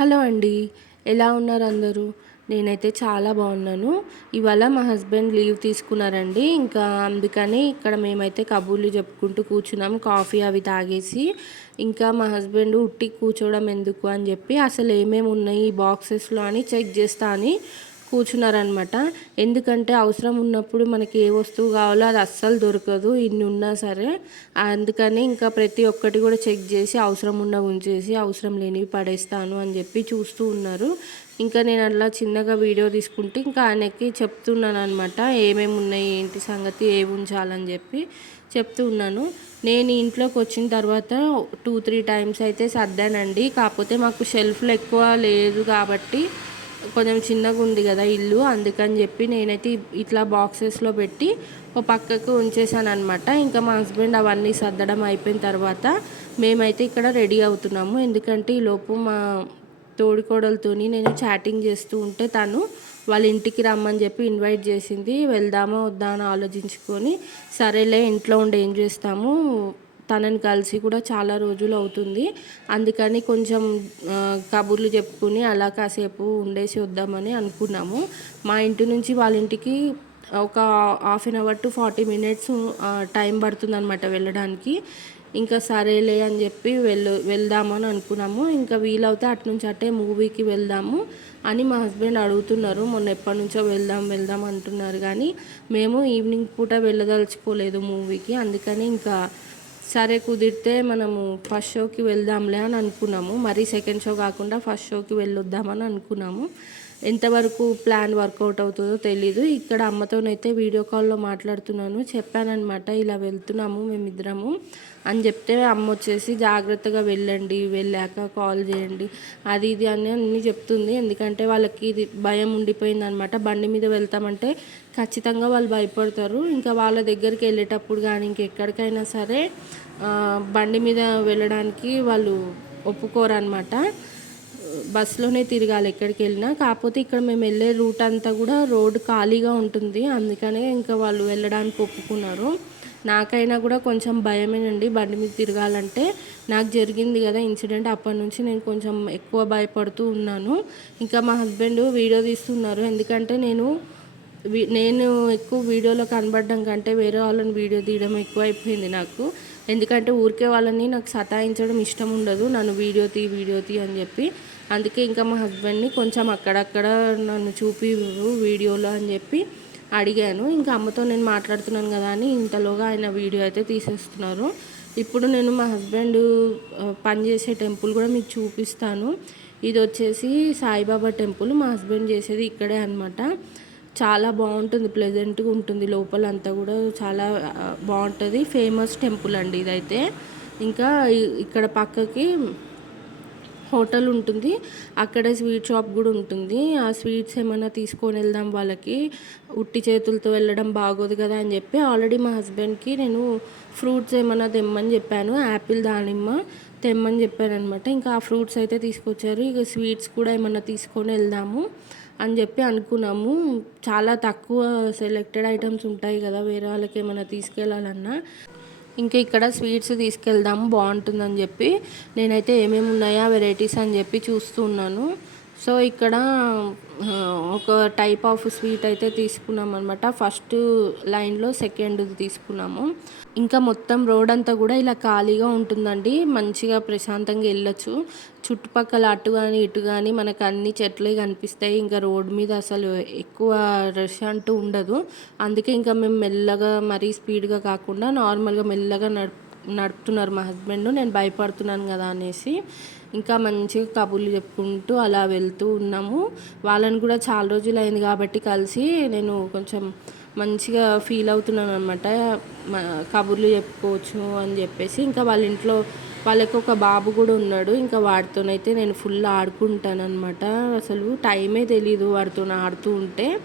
Hello అండి. ఎలా ఉన్నారు అందరూ? నేనైతే చాలా బాగున్నాను. ఇవాళ మా హస్బెండ్ లీవ్ తీసుకున్నారండి. ఇంకా అందుకని ఇక్కడ మేమైతే కబుర్లు చెప్పుకుంటూ కూర్చున్నాం కాఫీ అవి తాగేసి ఇంకా మా హస్బెండ్ ఉట్టి కూర్చోవడం ఎందుకు అని చెప్పి అసలు ఏమేమి ఉన్నాయి ఈ బాక్సెస్లో అని చెక్ చేస్తా అని కూర్చున్నారనమాట ఎందుకంటే అవసరం ఉన్నప్పుడు మనకి ఏ వస్తువు కావాలో అది అస్సలు దొరకదు ఇన్ని ఉన్నా సరే. అందుకని ఇంకా ప్రతి ఒక్కటి కూడా చెక్ చేసి అవసరం ఉన్న ఉంచేసి అవసరం లేనివి పడేస్తాను అని చెప్పి చూస్తూ ఉన్నారు. ఇంకా నేను అట్లా చిన్నగా వీడియో తీసుకుంటే ఇంకా ఆయనకి చెప్తున్నాను అనమాట ఏమేమి ఉన్నాయి ఏంటి సంగతి ఏమి ఉంచాలని చెప్పి చెప్తూ ఉన్నాను. నేను ఇంట్లోకి వచ్చిన తర్వాత టూ త్రీ టైమ్స్ అయితే సర్దానండి. కాకపోతే మాకు షెల్ఫ్లు ఎక్కువ లేదు కాబట్టి కొంచెం చిన్నగా ఉంది కదా ఇల్లు అందుకని చెప్పి నేనైతే ఇట్లా బాక్సెస్లో పెట్టి ఒక పక్కకు ఉంచేసాను అనమాట ఇంకా మా హస్బెండ్ అవన్నీ సర్దడం అయిపోయిన తర్వాత మేమైతే ఇక్కడ రెడీ అవుతున్నాము. ఎందుకంటే ఈ లోపు మా తోడికోడలతోని నేను చాటింగ్ చేస్తూ ఉంటే తను వాళ్ళ ఇంటికి రమ్మని చెప్పి ఇన్వైట్ చేసింది. వెళ్దామా వద్దా అని ఆలోచించుకొని సరేలే ఇంట్లో ఉండి ఏం చేస్తాము తనని కలిసి కూడా చాలా రోజులు అవుతుంది. అందుకని కొంచెం కబుర్లు చెప్పుకుని అలా కాసేపు ఉండేసి వద్దామని అనుకున్నాము. మా ఇంటి నుంచి వాళ్ళ ఇంటికి ఒక half an hour to forty minutes time పడుతుంది అనమాట వెళ్ళడానికి. ఇంకా సరేలే అని చెప్పి వెళ్ళు వెళ్దామని అనుకున్నాము. ఇంకా వీలవుతే అటు నుంచి అట్టే మూవీకి వెళ్దాము అని మా హస్బెండ్ అడుగుతున్నారు. మొన్న ఎప్పటి నుంచో వెళ్దాం వెళ్దాం అంటున్నారు. కానీ మేము ఈవినింగ్ పూట వెళ్ళదలుచుకోలేదు మూవీకి. అందుకని ఇంకా సరే కుదిరితే మనము ఫస్ట్ షోకి వెళ్దాంలే అని అనుకున్నాము. మరీ సెకండ్ షో కాకుండా ఫస్ట్ షోకి వెళ్ళొద్దామని అనుకున్నాము. ఎంతవరకు ప్లాన్ వర్కౌట్ అవుతుందో తెలీదు. ఇక్కడ అమ్మతోనైతే వీడియో కాల్లో మాట్లాడుతున్నాను. చెప్పానమాట ఇలా వెళ్తున్నాము మేమిద్దరము అని చెప్తే అమ్మ వచ్చేసి జాగ్రత్తగా వెళ్ళండి వెళ్ళాక కాల్ చేయండి అది ఇది అని అన్నీ చెప్తుంది. ఎందుకంటే వాళ్ళకి ఇది భయం ఉండిపోయింది అనమాట బండి మీద వెళ్తామంటే ఖచ్చితంగా వాళ్ళు భయపడతారు. ఇంకా వాళ్ళ దగ్గరికి వెళ్ళేటప్పుడు కానీ ఇంకెక్కడికైనా సరే బండి మీద వెళ్ళడానికి వాళ్ళు ఒప్పుకోరు అనమాట బస్సులోనే తిరగాలి ఎక్కడికి వెళ్ళినా. కాకపోతే ఇక్కడ మేము వెళ్ళే రూట్ అంతా కూడా రోడ్ ఖాళీగా ఉంటుంది. అందుకనే ఇంకా వాళ్ళు వెళ్ళడానికి ఒప్పుకున్నారు. నాకైనా కూడా కొంచెం భయమేనండి బండి మీద తిరగాలంటే. నాకు జరిగింది కదా ఇన్సిడెంట్ అప్పటి నుంచి నేను కొంచెం ఎక్కువ భయపడుతూ ఉన్నాను. ఇంకా మా హస్బెండ్ వీడియో తీస్తున్నారు. ఎందుకంటే నేను నేను ఎక్కువ వీడియోలో కనబడడం కంటే వేరే వాళ్ళని వీడియో తీయడం ఎక్కువ అయిపోయింది నాకు. ఎందుకంటే ఊరికే వాళ్ళని నాకు సతాయించడం ఇష్టం ఉండదు. నన్ను వీడియో తీ వీడియో తీ అని చెప్పి. అందుకే ఇంకా మా హస్బెండ్ని కొంచెం అక్కడక్కడ నన్ను చూపి వీడియోలో అని చెప్పి అడిగాను. ఇంకా అమ్మతో నేను మాట్లాడుతున్నాను కదా అని ఇంతలోగా ఆయన వీడియో అయితే తీసేస్తున్నారు. ఇప్పుడు నేను మా హస్బెండ్ పనిచేసే టెంపుల్ కూడా మీకు చూపిస్తాను. ఇది వచ్చేసి సాయిబాబా టెంపుల్. మా హస్బెండ్ చేసేది ఇక్కడే అనమాట చాలా బాగుంటుంది ప్లెజెంట్గా ఉంటుంది. లోపల అంతా కూడా చాలా బాగుంటుంది. ఫేమస్ టెంపుల్ అండి ఇదైతే. ఇంకా ఇక్కడ పక్కకి హోటల్ ఉంటుంది. అక్కడ స్వీట్ షాప్ కూడా ఉంటుంది. ఆ స్వీట్స్ ఏమైనా తీసుకొని వెళ్దాం వాళ్ళకి. ఉట్టి చేతులతో వెళ్ళడం బాగోదు కదా అని చెప్పి ఆల్రెడీ మా హస్బెండ్కి నేను ఫ్రూట్స్ ఏమైనా తెమ్మని చెప్పాను. యాపిల్ దానిమ్మ తెమ్మని చెప్పాను అనమాట ఇంకా ఆ ఫ్రూట్స్ అయితే తీసుకొచ్చారు. ఇక స్వీట్స్ కూడా ఏమైనా తీసుకొని వెళ్దాము. అని చెప్పి అనుకున్నాము. చాలా తక్కువ సెలెక్టెడ్ ఐటమ్స్ ఉంటాయి కదా వేరే వాళ్ళకి ఏమైనా తీసుకెళ్ళాలన్నా. ఇంకా ఇక్కడ స్వీట్స్ తీసుకెళ్దాము బాగుంటుందని చెప్పి నేనైతే ఏమేమి ఉన్నాయా వెరైటీస్ అని చెప్పి చూస్తున్నాను సో ఇక్కడ ఒక టైప్ ఆఫ్ స్వీట్ అయితే తీసుకున్నాం అనమాట ఫస్ట్ లైన్లో సెకండ్ తీసుకున్నాము. ఇంకా మొత్తం రోడ్ అంతా కూడా ఇలా ఖాళీగా ఉంటుందండి. మంచిగా ప్రశాంతంగా వెళ్ళొచ్చు. చుట్టుపక్కల అటు కానీ ఇటు కానీ మనకు అన్ని చెట్లే కనిపిస్తాయి. ఇంకా రోడ్ మీద అసలు ఎక్కువ రష్ అంటూ ఉండదు. అందుకే ఇంకా మేము మెల్లగా మరీ స్పీడ్గా కాకుండా నార్మల్గా మెల్లగా నడుపు నడుపుతున్నారు మా హస్బెండ్ నేను భయపడుతున్నాను కదా అనేసి. ఇంకా మంచిగా కబుర్లు చెప్పుకుంటూ అలా వెళ్తూ ఉన్నాము. వాళ్ళని కూడా చాలా రోజులు అయింది కాబట్టి కలిసి నేను కొంచెం మంచిగా ఫీల్ అవుతున్నాను అనమాట కబుర్లు చెప్పుకోవచ్చు అని చెప్పేసి. ఇంకా వాళ్ళ ఇంట్లో వాళ్ళకి ఒక బాబు కూడా ఉన్నాడు. ఇంకా వాడితోనైతే నేను ఫుల్ ఆడుకుంటాను అనమాట అసలు టైమే తెలీదు వాడితో ఆడుతూ ఉంటే.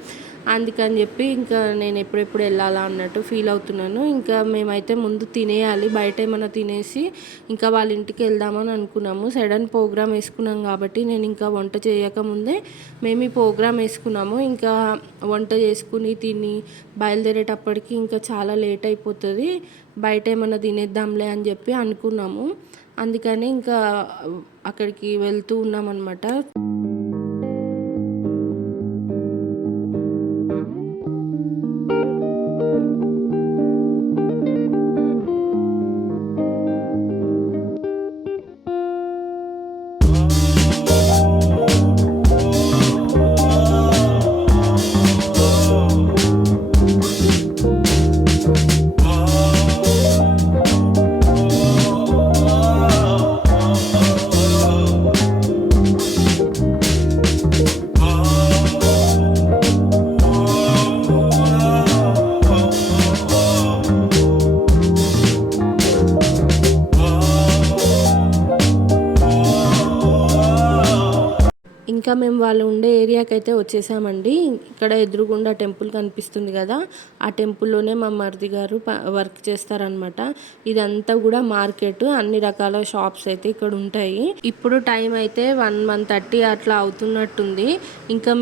అందుకని చెప్పి ఇంకా నేను ఎప్పుడెప్పుడు వెళ్ళాలా అన్నట్టు ఫీల్ అవుతున్నాను. ఇంకా మేమైతే ముందు తినేయాలి బయట ఏమైనా తినేసి ఇంకా వాళ్ళ ఇంటికి వెళ్దామని అనుకున్నాము. సడన్ ప్రోగ్రామ్ వేసుకున్నాం కాబట్టి నేను ఇంకా వంట చేయకముందే మేము ఈ ప్రోగ్రామ్ వేసుకున్నాము. ఇంకా వంట చేసుకుని తిని బయలుదేరేటప్పటికి ఇంకా చాలా లేట్ అయిపోతుంది. బయట ఏమైనా తినేద్దాంలే అని చెప్పి అనుకున్నాము. అందుకని ఇంకా అక్కడికి వెళ్తూ ఉన్నామన్నమాట. ఇంకా మేము వాళ్ళు ఉండే ఏరియాకి అయితే వచ్చేసామండి. ఇక్కడ ఎదురుగుండా టెంపుల్ కనిపిస్తుంది కదా ఆ టెంపుల్లోనే మా మరిది గారు ప- వర్క్ చేస్తారనమాట ఇదంతా కూడా మార్కెట్ అన్ని రకాల షాప్స్ అయితే ఇక్కడ ఉంటాయి. ఇప్పుడు టైం అయితే వన్ వన్ థర్టీ అట్లా అవుతున్నట్టుంది. ఇంకా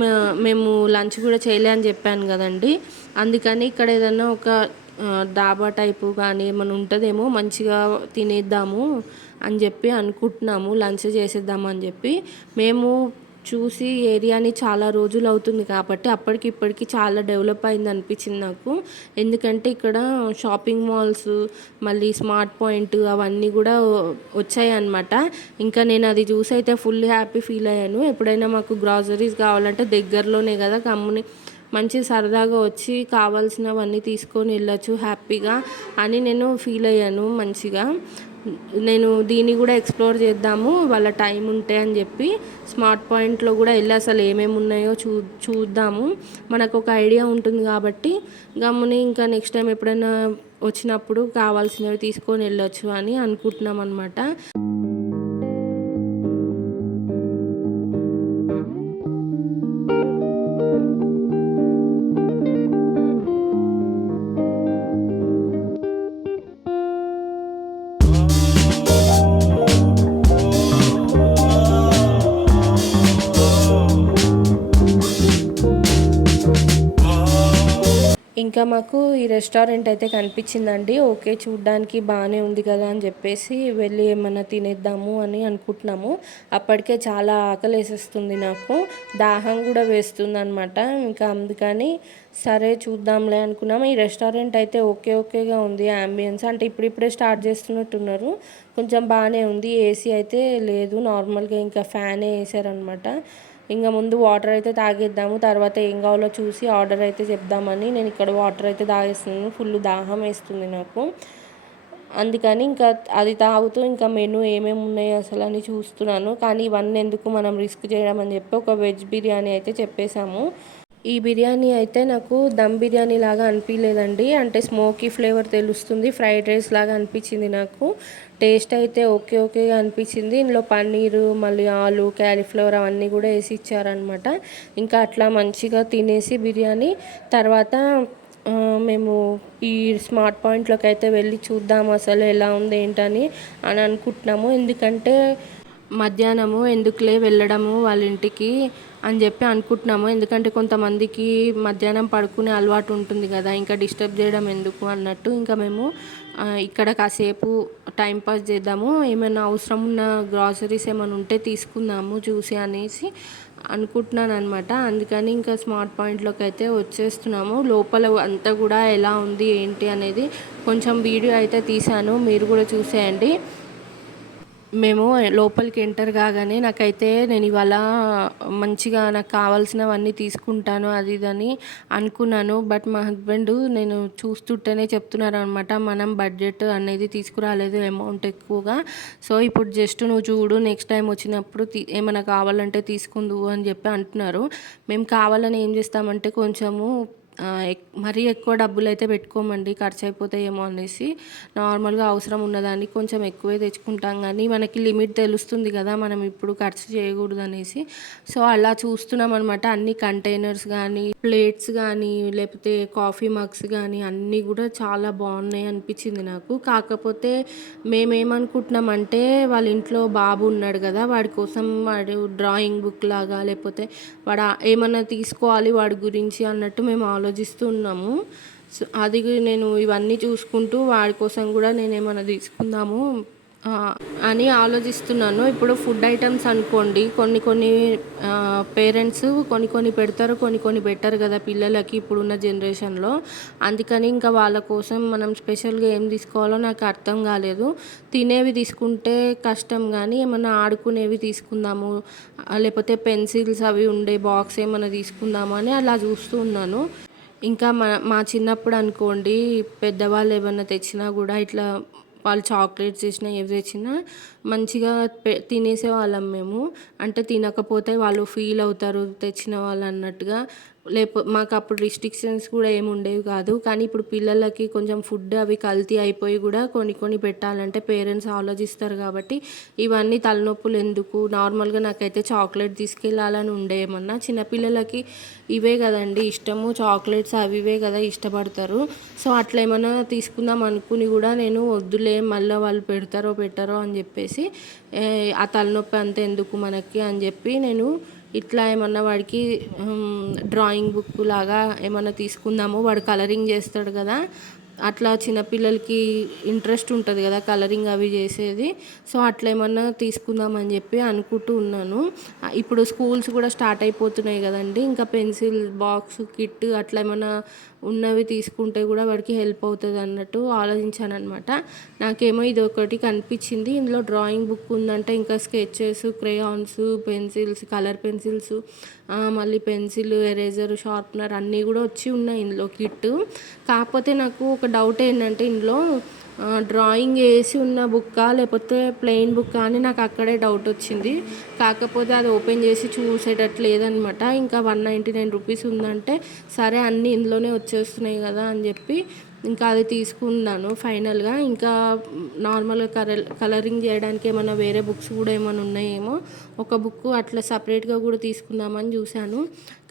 మేము లంచ్ కూడా చేయలే అని చెప్పాను కదండి. అందుకని ఇక్కడ ఏదైనా ఒక డాబా టైపు కానీ ఏమైనా ఉంటుందేమో మంచిగా తినేద్దాము అని చెప్పి అనుకుంటున్నాము. లంచ్ చేసేద్దాము అని చెప్పి. మేము చూసి ఏరియాని చాలా రోజులు అవుతుంది కాబట్టి అప్పటికి ఇప్పటికి చాలా డెవలప్ అయింది అనిపించింది నాకు. ఎందుకంటే ఇక్కడ షాపింగ్ మాల్స్ మళ్ళీ స్మార్ట్ పాయింట్ అవన్నీ కూడా వచ్చాయి అనమాట ఇంకా నేను అది చూసి అయితే ఫుల్ హ్యాపీ ఫీల్ అయ్యాను. ఎప్పుడైనా మాకు గ్రాసరీస్ కావాలంటే దగ్గరలోనే కదా కమ్ముని మంచి సరదాగా వచ్చి కావాల్సినవన్నీ తీసుకొని వెళ్ళొచ్చు హ్యాపీగా అని నేను ఫీల్ అయ్యాను మంచిగా. నేను దీన్ని కూడా ఎక్స్ప్లోర్ చేద్దాము వాళ్ళ టైం ఉంటే అని చెప్పి. స్మార్ట్ పాయింట్లో కూడా వెళ్ళి అసలు ఏమేమి ఉన్నాయో చూ చూద్దాము. మనకు ఒక ఐడియా ఉంటుంది కాబట్టి. గమ్ముని ఇంకా నెక్స్ట్ టైం ఎప్పుడైనా వచ్చినప్పుడు కావాల్సినవి తీసుకొని వెళ్ళొచ్చు అని అనుకుంటున్నాం అనమాట ఇంకా మాకు ఈ రెస్టారెంట్ అయితే కనిపించిందండి. ఓకే చూడ్డానికి బాగానే ఉంది కదా అని చెప్పేసి వెళ్ళి ఏమన్నా తినేద్దాము అని అనుకుంటున్నాము. అప్పటికే చాలా ఆకలి వేసేస్తుంది నాకు. దాహం కూడా వేస్తుంది అనమాట ఇంకా అందుకని సరే చూద్దాంలే అనుకున్నాము. ఈ రెస్టారెంట్ అయితే ఓకే ఓకేగా ఉంది అంబియన్స్ అంటే ఇప్పుడిప్పుడే స్టార్ట్ చేస్తున్నట్టున్నారు. కొంచెం బాగానే ఉంది. ఏసీ అయితే లేదు. నార్మల్గా ఇంకా ఫ్యానే వేసారనమాట ఇంకా ముందు వాటర్ అయితే తాగేద్దాము తర్వాత ఏం కావాలో చూసి ఆర్డర్ అయితే చెప్దామని నేను ఇక్కడ వాటర్ అయితే తాగేస్తున్నాను ఫుల్ దాహం వేస్తుంది నాకు. అందుకని ఇంకా అది తాగుతూ ఇంకా మెనూ ఏమేమి ఉన్నాయి అసలు అని చూస్తున్నాను. కానీ ఇవన్నీ ఎందుకు మనం రిస్క్ చేయడం అని చెప్పి ఒక వెజ్ బిర్యానీ అయితే చెప్పేశాము. ఈ బిర్యానీ అయితే నాకు దమ్ బిర్యానీ లాగా అనిపించలేదండి అంటే స్మోకీ ఫ్లేవర్ తెలుస్తుంది ఫ్రైడ్ రైస్ లాగా అనిపించింది నాకు. టేస్ట్ అయితే ఓకే ఓకేగా అనిపించింది. ఇందులో పన్నీరు మళ్ళీ ఆలు క్యాలీఫ్లవర్ అవన్నీ కూడా వేసి ఇచ్చారనమాట ఇంకా అట్లా మంచిగా తినేసి బిర్యానీ. తర్వాత మేము ఈ స్మార్ట్ పాయింట్లోకి అయితే వెళ్ళి చూద్దాం అసలు ఎలా ఉంది ఏంటని అని అనుకుంటున్నాము. ఎందుకంటే మధ్యాహ్నము ఎందుకులే వెళ్ళడము వాళ్ళ ఇంటికి అని చెప్పి అనుకుంటున్నాము. ఎందుకంటే కొంతమందికి మధ్యాహ్నం పడుకునే అలవాటు ఉంటుంది కదా ఇంకా డిస్టర్బ్ చేయడం ఎందుకు అన్నట్టు. ఇంకా మేము ఇక్కడ కాసేపు టైం పాస్ చేద్దాము ఏమైనా అవసరం ఉన్న గ్రాసరీస్ ఏమైనా ఉంటే తీసుకుందాము చూసి అనేసి అనుకుంటున్నాను అనమాట అందుకని ఇంకా స్మార్ట్ పాయింట్లోకి అయితే వచ్చేస్తున్నాము. లోపల అంతా కూడా ఎలా ఉంది ఏంటి అనేది కొంచెం వీడియో అయితే తీశాను మీరు కూడా చూసేయండి. మేము లోపలికి ఎంటర్ కాగానే నాకైతే నేను ఇవాళ మంచిగా నాకు కావాల్సినవన్నీ తీసుకుంటాను అది ఇదని అనుకున్నాను. బట్ మా హస్బెండ్ నేను చూస్తుంటేనే చెప్తున్నారు అనమాట మనం బడ్జెట్ అనేది తీసుకురాలేదు అమౌంట్ ఎక్కువగా. సో ఇప్పుడు జస్ట్ నువ్వు చూడు నెక్స్ట్ టైం వచ్చినప్పుడు తీ- ఏమైనా కావాలంటే తీసుకుందువు అని చెప్పి అంటున్నారు. మేము కావాలని ఏం చేస్తామంటే కొంచెము మరీ ఎక్కువ డబ్బులు అయితే పెట్టుకోమండి ఖర్చు అయిపోతాయేమో అనేసి. నార్మల్గా అవసరం ఉన్నదాన్ని కొంచెం ఎక్కువే తెచ్చుకుంటాం కానీ మనకి లిమిట్ తెలుస్తుంది కదా మనం ఇప్పుడు ఖర్చు చేయకూడదు అనేసి సో అలా చూస్తున్నాం అనమాట అన్ని కంటైనర్స్ కానీ ప్లేట్స్ కానీ లేకపోతే కాఫీ మగ్స్ కానీ అన్నీ కూడా చాలా బాగున్నాయి అనిపించింది నాకు. కాకపోతే మేమేమనుకుంటున్నామంటే వాళ్ళ ఇంట్లో బాబు ఉన్నాడు కదా వాడి కోసం వాడు డ్రాయింగ్ బుక్ లాగా లేకపోతే వాడు ఏమన్నా తీసుకోవాలి వాడి గురించి అన్నట్టు మేము ఆలోచిస్తూ ఉన్నాము. సో అది నేను ఇవన్నీ చూసుకుంటూ వాడి కోసం కూడా నేను ఏమైనా తీసుకుందాము అని ఆలోచిస్తున్నాను. ఇప్పుడు ఫుడ్ ఐటమ్స్ అనుకోండి కొన్ని కొన్ని పేరెంట్స్ కొన్ని కొన్ని పెడతారు కొన్ని కొన్ని పెట్టారు కదా పిల్లలకి ఇప్పుడున్న జనరేషన్లో. అందుకని ఇంకా వాళ్ళ కోసం మనం స్పెషల్గా ఏం తీసుకోవాలో నాకు అర్థం కాలేదు. తినేవి తీసుకుంటే కష్టం కానీ ఏమైనా ఆడుకునేవి తీసుకుందాము లేకపోతే పెన్సిల్స్ అవి ఉండే బాక్స్ ఏమైనా తీసుకుందాము అని అలా చూస్తూ ఉన్నాను. ఇంకా మా మా చిన్నప్పుడు అనుకోండి పెద్దవాళ్ళు ఏమన్నా తెచ్చినా కూడా ఇట్లా వాళ్ళు చాక్లెట్స్ చేసినా ఏవి తెచ్చినా మంచిగా తినేసేవాళ్ళం మేము. అంటే తినకపోతే వాళ్ళు ఫీల్ అవుతారు తెచ్చిన వాళ్ళు అన్నట్టుగా. లేపో మాకు అప్పుడు రిస్ట్రిక్షన్స్ కూడా ఏమి ఉండేవి కాదు. కానీ ఇప్పుడు పిల్లలకి కొంచెం ఫుడ్ అవి కల్తీ అయిపోయి కూడా కొన్ని కొన్ని పెట్టాలంటే పేరెంట్స్ ఆలోచిస్తారు కాబట్టి ఇవన్నీ తలనొప్పులు ఎందుకు? నార్మల్గా నాకైతే చాక్లెట్ తీసుకెళ్ళాలని ఉండే ఏమన్నా. చిన్నపిల్లలకి ఇవే కదండి ఇష్టము. చాక్లెట్స్ అవి ఇవే కదా ఇష్టపడతారు. సో అట్లా ఏమన్నా తీసుకుందాం అనుకుని కూడా నేను వద్దులే మళ్ళీ వాళ్ళు పెడతారో పెట్టారో అని చెప్పేసి ఆ తలనొప్పి అంత ఎందుకు మనకి అని చెప్పి నేను ఇట్లా ఏమన్నా వాడికి డ్రాయింగ్ బుక్ లాగా ఏమన్నా తీసుకుందాము వాడు కలరింగ్ చేస్తాడు కదా. అట్లా చిన్నపిల్లలకి ఇంట్రెస్ట్ ఉంటుంది కదా కలరింగ్ అవి చేసేది. సో అట్లా ఏమన్నా తీసుకుందామని చెప్పి అనుకుంటూ ఉన్నాను. ఇప్పుడు స్కూల్స్ కూడా స్టార్ట్ అయిపోతున్నాయి కదండి. ఇంకా పెన్సిల్ బాక్స్ కిట్ అట్లా ఏమన్నా ఉన్నవి తీసుకుంటే కూడా వాడికి హెల్ప్ అవుతుంది అన్నట్టు ఆలోచించాను అనమాట నాకేమో ఇది ఒకటి కనిపించింది. ఇందులో డ్రాయింగ్ బుక్ ఉందంటే. ఇంకా sketches crayons pencils colour pencils మళ్ళీ పెన్సిల్ ఎరేజర్ షార్ప్నర్ అన్నీ కూడా వచ్చి ఉన్నాయి ఇందులో కిట్ కాకపోతే నాకు ఒక డౌట్ ఏంటంటే ఇందులో డ్రాయింగ్ వేసి ఉన్న బుక్కా లేకపోతే ప్లెయిన్ బుక్కా అని నాకు అక్కడే డౌట్ వచ్చింది. కాకపోతే అది ఓపెన్ చేసి చూసేటట్టు లేదనమాట. ఇంకా వన్ నైంటీ నైన్ రూపీస్ ఉందంటే సరే అన్నీ ఇందులోనే వచ్చేస్తున్నాయి కదా అని చెప్పి ఇంకా అది తీసుకున్నాను ఫైనల్గా. ఇంకా నార్మల్గా కలర్ కలరింగ్ చేయడానికి ఏమైనా వేరే బుక్స్ కూడా ఏమైనా ఉన్నాయేమో ఒక బుక్ అట్లా సపరేట్గా కూడా తీసుకుందామని చూశాను.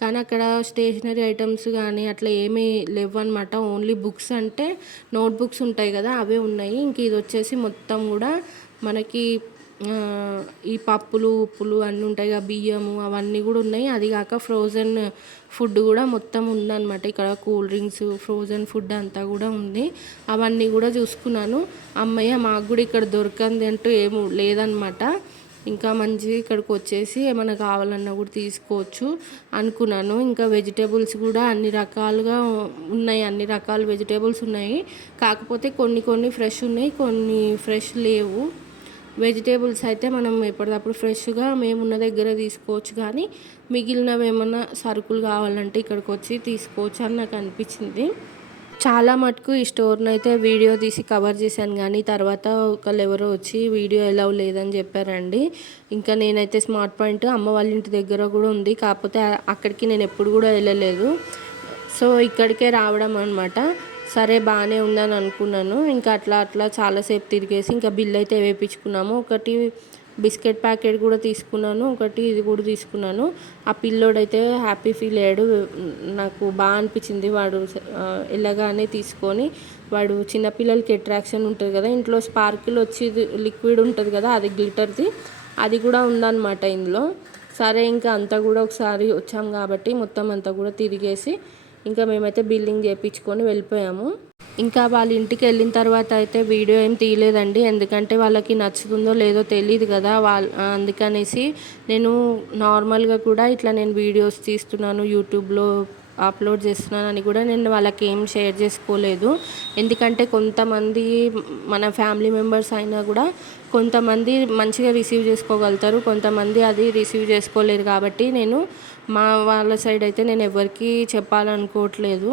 కానీ అక్కడ స్టేషనరీ ఐటమ్స్ కానీ అట్లా ఏమీ లేవు అనమాట ఓన్లీ బుక్స్ అంటే నోట్బుక్స్ ఉంటాయి కదా అవే ఉన్నాయి. ఇంక ఇది వచ్చేసి మొత్తం కూడా మనకి ఈ పప్పులు ఉప్పులు అన్నీ ఉంటాయి కదా బియ్యము అవన్నీ కూడా ఉన్నాయి. అది కాక ఫ్రోజన్ ఫుడ్ కూడా మొత్తం ఉందన్నమాట. ఇక్కడ కూల్ డ్రింక్స్ ఫ్రోజన్ ఫుడ్ అంతా కూడా ఉంది. అవన్నీ కూడా చూసుకున్నాను. అమ్మయ్య మాకు కూడా ఇక్కడ దొరకంది అంటూ ఏమి లేదనమాట ఇంకా మంచిగా ఇక్కడికి వచ్చేసి ఏమైనా కావాలన్నా కూడా తీసుకోవచ్చు అనుకున్నాను. ఇంకా వెజిటేబుల్స్ కూడా అన్ని రకాలుగా ఉన్నాయి. అన్ని రకాల వెజిటేబుల్స్ ఉన్నాయి. కాకపోతే కొన్ని కొన్ని ఫ్రెష్ ఉన్నాయి కొన్ని ఫ్రెష్ లేవు. వెజిటేబుల్స్ అయితే మనం ఎప్పటికప్పుడు ఫ్రెష్గా మేమున్న దగ్గర తీసుకోవచ్చు కానీ మిగిలినవి ఏమన్నా సరుకులు కావాలంటే ఇక్కడికి వచ్చి తీసుకోవచ్చు అని నాకు అనిపించింది. చాలా మటుకు ఈ స్టోర్ని అయితే వీడియో తీసి కవర్ చేశాను కానీ తర్వాత ఒకళ్ళు ఎవరో వచ్చి వీడియో ఎలా లేదని చెప్పారండి. ఇంకా నేనైతే స్మార్ట్ పాయింట్ అమ్మ వాళ్ళ ఇంటి దగ్గర కూడా ఉంది. కాకపోతే అక్కడికి నేను ఎప్పుడు కూడా వెళ్ళలేదు. సో ఇక్కడికే రావడం అనమాట సరే బాగానే ఉందని అనుకున్నాను. ఇంకా అట్లా అట్లా చాలాసేపు తిరిగేసి ఇంకా బిల్ అయితే వేయించుకున్నాము ఒకటి బిస్కెట్ ప్యాకెట్ కూడా తీసుకున్నాను. ఒకటి ఇది కూడా తీసుకున్నాను. ఆ పిల్లోడైతే హ్యాపీ ఫీల్ అయ్యాడు. నాకు బాగా అనిపించింది. వాడు ఎలాగానే తీసుకొని వాడు చిన్నపిల్లలకి అట్రాక్షన్ ఉంటుంది కదా. ఇంట్లో స్పార్కిల్ వచ్చి లిక్విడ్ ఉంటుంది కదా అది గ్లిటర్ది. అది కూడా ఉందన్నమాట ఇందులో. సరే ఇంకా అంతా కూడా ఒకసారి వచ్చాం కాబట్టి మొత్తం అంతా కూడా తిరిగేసి ఇంకా మేమైతే బిల్లింగ్ చేయించుకొని వెళ్ళిపోయాము. ఇంకా వాళ్ళ ఇంటికి వెళ్ళిన తర్వాత అయితే వీడియో ఏం తీయలేదండి. ఎందుకంటే వాళ్ళకి నచ్చుతుందో లేదో తెలియదు కదా. వాళ్ళ అందుకనేసి నేను నార్మల్గా కూడా ఇట్లా నేను వీడియోస్ తీస్తున్నాను యూట్యూబ్లో అప్లోడ్ చేస్తున్నాను అని కూడా నేను వాళ్ళకి ఏం షేర్ చేసుకోలేదు. ఎందుకంటే కొంతమంది మన ఫ్యామిలీ మెంబర్స్ అయినా కూడా కొంతమంది మంచిగా రిసీవ్ చేసుకోగలుగుతారు కొంతమంది అది రిసీవ్ చేసుకోలేరు కాబట్టి నేను మా వాళ్ళ సైడ్ అయితే నేను ఎవరికి చెప్పాలనుకోవట్లేదు.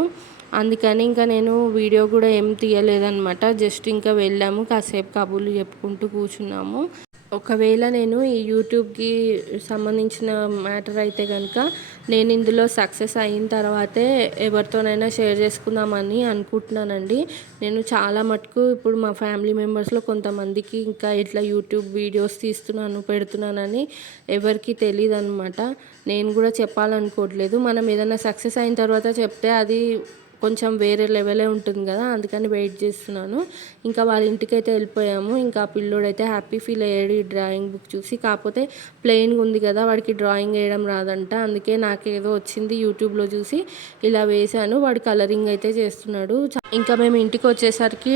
అందుకని ఇంకా నేను వీడియో కూడా ఏం తీయలేదన్నమాట. జస్ట్ ఇంకా వెళ్ళాము కాసేపు కబుర్లు చెప్పుకుంటూ కూర్చున్నాము. ఒకవేళ నేను ఈ యూట్యూబ్కి సంబంధించిన మ్యాటర్ అయితే కనుక నేను ఇందులో సక్సెస్ అయిన తర్వాతే ఎవరితోనైనా షేర్ చేసుకుందామని అనుకుంటున్నానండి. నేను చాలా మటుకు ఇప్పుడు మా ఫ్యామిలీ మెంబర్స్లో కొంతమందికి ఇంకా ఇట్లా యూట్యూబ్ వీడియోస్ తీస్తున్నాను పెడుతున్నానని ఎవరికి తెలియదు అనమాట నేను కూడా చెప్పాలనుకోవట్లేదు. మనం ఏదైనా సక్సెస్ అయిన తర్వాత చెప్తే అది కొంచెం వేరే లెవెలే ఉంటుంది కదా అందుకని వెయిట్ చేస్తున్నాను. ఇంకా వాళ్ళ ఇంటికి అయితే వెళ్ళిపోయాము. ఇంకా ఆ పిల్లోడైతే హ్యాపీ ఫీల్ అయ్యాడు ఈ డ్రాయింగ్ బుక్ చూసి. కాకపోతే ప్లెయిన్గా ఉంది కదా వాడికి డ్రాయింగ్ వేయడం రాదంట. అందుకే నాకేదో వచ్చింది యూట్యూబ్లో చూసి ఇలా వేశాను. వాడు కలరింగ్ అయితే చేస్తున్నాడు. చా- ఇంకా మేము ఇంటికి వచ్చేసరికి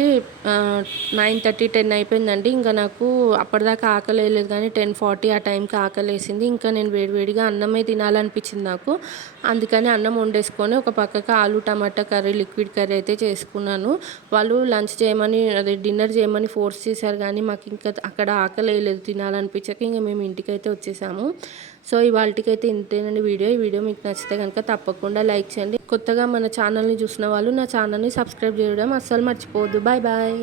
నైన్ థర్టీ టెన్ అయిపోయిందండి. ఇంకా నాకు అప్పటిదాకా ఆకలి వేయలేదు కానీ టెన్ ఫార్టీ ఆ టైంకి ఆకలి వేసింది ఇంకా నేను వేడివేడిగా అన్నమే తినాలనిపించింది నాకు. అందుకని అన్నం వండేసుకొని ఒక పక్కకి ఆలు టమాటా కర్రీ లిక్విడ్ కర్రీ అయితే చేసుకున్నాను. వాళ్ళు లంచ్ చేయమని అదే డిన్నర్ చేయమని ఫోర్స్ చేశారు కానీ మాకు ఇంకా అక్కడ ఆకలి వేయలేదు తినాలనిపించక ఇంకా మేము ఇంటికి అయితే వచ్చేసాము. సో ఇవాళకైతే ఇంతేనండి వీడియో. ఈ వీడియో మీకు నచ్చితే కనుక తప్పకుండా లైక్ చేయండి. కొత్తగా మన ఛానల్ని చూసిన వాళ్ళు నా ఛానల్ని సబ్స్క్రైబ్ చేయడం అస్సలు మర్చిపోవద్దు. Bye bye.